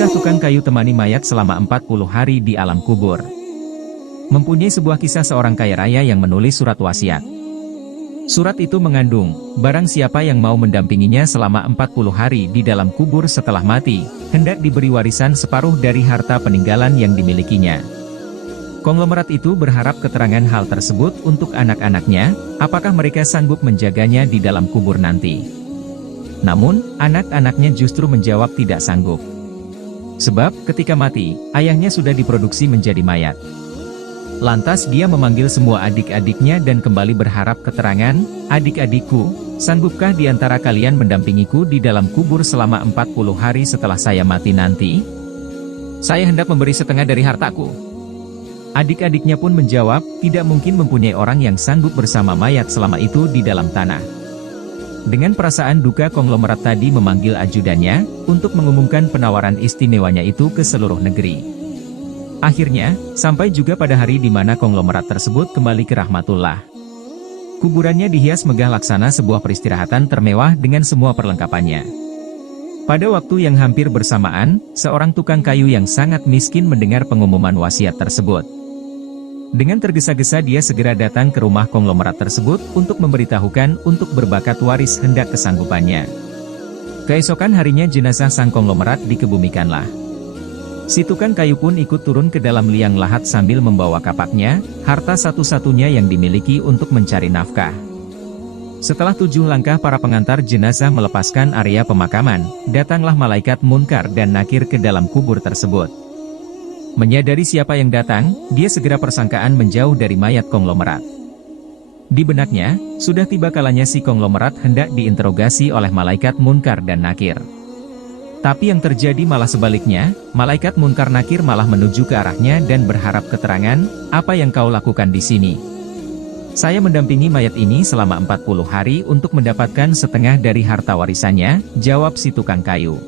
Kisah tukang kayu temani mayat selama 40 hari di alam kubur. Mempunyai sebuah kisah seorang kaya raya yang menulis surat wasiat. Surat itu mengandung, barang siapa yang mau mendampinginya selama 40 hari di dalam kubur setelah mati, hendak diberi warisan separuh dari harta peninggalan yang dimilikinya. Konglomerat itu berharap keterangan hal tersebut untuk anak-anaknya, apakah mereka sanggup menjaganya di dalam kubur nanti. Namun, anak-anaknya justru menjawab tidak sanggup. Sebab, ketika mati, ayahnya sudah diproduksi menjadi mayat. Lantas dia memanggil semua adik-adiknya dan kembali berharap keterangan, "Adik-adikku, sanggupkah di antara kalian mendampingiku di dalam kubur selama 40 hari setelah saya mati nanti? Saya hendak memberi setengah dari hartaku." Adik-adiknya pun menjawab, tidak mungkin mempunyai orang yang sanggup bersama mayat selama itu di dalam tanah. Dengan perasaan duka, konglomerat tadi memanggil ajudannya, untuk mengumumkan penawaran istimewanya itu ke seluruh negeri. Akhirnya, sampai juga pada hari di mana konglomerat tersebut kembali ke rahmatullah. Kuburannya dihias megah laksana sebuah peristirahatan termewah dengan semua perlengkapannya. Pada waktu yang hampir bersamaan, seorang tukang kayu yang sangat miskin mendengar pengumuman wasiat tersebut. Dengan tergesa-gesa dia segera datang ke rumah konglomerat tersebut untuk memberitahukan untuk berbakat waris hendak kesanggupannya. Keesokan harinya jenazah sang konglomerat dikebumikanlah. Si tukang kayu pun ikut turun ke dalam liang lahat sambil membawa kapaknya, harta satu-satunya yang dimiliki untuk mencari nafkah. Setelah 7 langkah para pengantar jenazah melepaskan area pemakaman, datanglah malaikat Munkar dan Nakir ke dalam kubur tersebut. Menyadari siapa yang datang, dia segera persangkaan menjauh dari mayat konglomerat. Di benaknya, sudah tiba kalanya si konglomerat hendak diinterogasi oleh malaikat Munkar dan Nakir. Tapi yang terjadi malah sebaliknya, malaikat Munkar Nakir malah menuju ke arahnya dan berharap keterangan, "Apa yang kau lakukan di sini?" "Saya mendampingi mayat ini selama 40 hari untuk mendapatkan setengah dari harta warisannya," jawab si tukang kayu.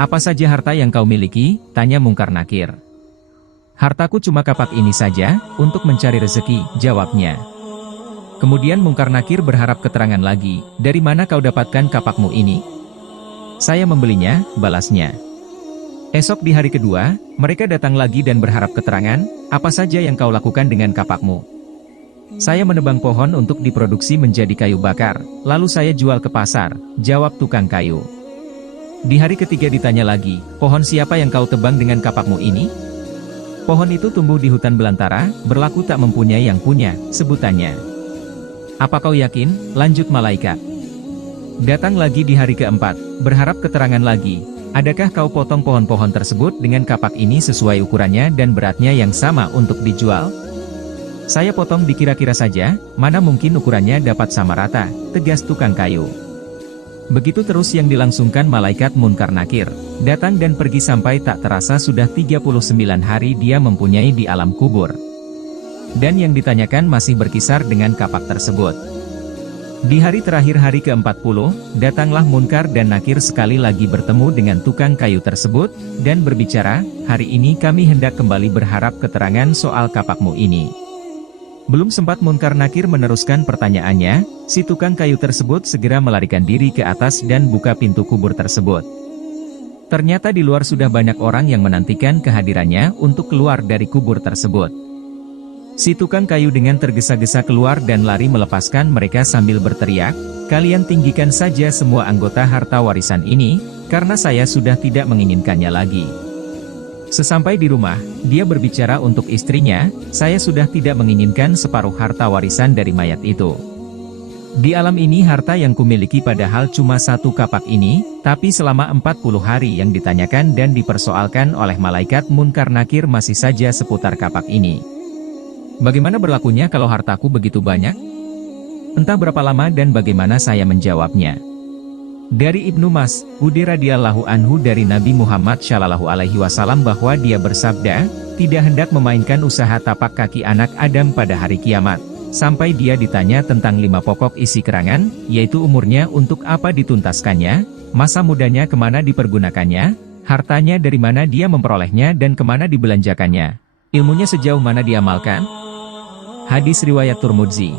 "Apa saja harta yang kau miliki?" tanya Munkar Nakir. "Hartaku cuma kapak ini saja, untuk mencari rezeki," jawabnya. Kemudian Munkar Nakir berharap keterangan lagi, "Dari mana kau dapatkan kapakmu ini?" "Saya membelinya," balasnya. Esok di hari kedua, mereka datang lagi dan berharap keterangan, "Apa saja yang kau lakukan dengan kapakmu?" "Saya menebang pohon untuk diproduksi menjadi kayu bakar, lalu saya jual ke pasar," jawab tukang kayu. Di hari ketiga ditanya lagi, "Pohon siapa yang kau tebang dengan kapakmu ini?" "Pohon itu tumbuh di hutan belantara, berlaku tak mempunyai yang punya," sebutannya. "Apa kau yakin?" lanjut malaikat. Datang lagi di hari keempat, berharap keterangan lagi, "Adakah kau potong pohon-pohon tersebut dengan kapak ini sesuai ukurannya dan beratnya yang sama untuk dijual?" "Saya potong dikira-kira saja, mana mungkin ukurannya dapat sama rata," tegas tukang kayu. Begitu terus yang dilangsungkan malaikat Munkar Nakir, datang dan pergi sampai tak terasa sudah 39 hari dia mempunyai di alam kubur. Dan yang ditanyakan masih berkisar dengan kapak tersebut. Di hari terakhir hari ke-40, datanglah Munkar dan Nakir sekali lagi bertemu dengan tukang kayu tersebut, dan berbicara, "Hari ini kami hendak kembali berharap keterangan soal kapakmu ini." Belum sempat Munkar Nakir meneruskan pertanyaannya, si tukang kayu tersebut segera melarikan diri ke atas dan buka pintu kubur tersebut. Ternyata di luar sudah banyak orang yang menantikan kehadirannya untuk keluar dari kubur tersebut. Si tukang kayu dengan tergesa-gesa keluar dan lari melepaskan mereka sambil berteriak, "Kalian tinggikan saja semua anggota harta warisan ini, karena saya sudah tidak menginginkannya lagi." Sesampai di rumah, dia berbicara untuk istrinya, "Saya sudah tidak menginginkan separuh harta warisan dari mayat itu. Di alam ini harta yang kumiliki padahal cuma 1 kapak ini, tapi selama 40 hari yang ditanyakan dan dipersoalkan oleh malaikat Munkar Nakir masih saja seputar kapak ini. Bagaimana berlakunya kalau hartaku begitu banyak? Entah berapa lama dan bagaimana saya menjawabnya." Dari Ibnu Mas'ud radhiyallahu anhu dari Nabi Muhammad shallallahu alaihi wasallam bahwa dia bersabda, "Tidak hendak memainkan usaha tapak kaki anak Adam pada hari kiamat, sampai dia ditanya tentang 5 pokok isi kerangan, yaitu umurnya untuk apa dituntaskannya, masa mudanya kemana dipergunakannya, hartanya dari mana dia memperolehnya dan kemana dibelanjakannya, ilmunya sejauh mana diamalkan." Hadis riwayat Tirmidzi.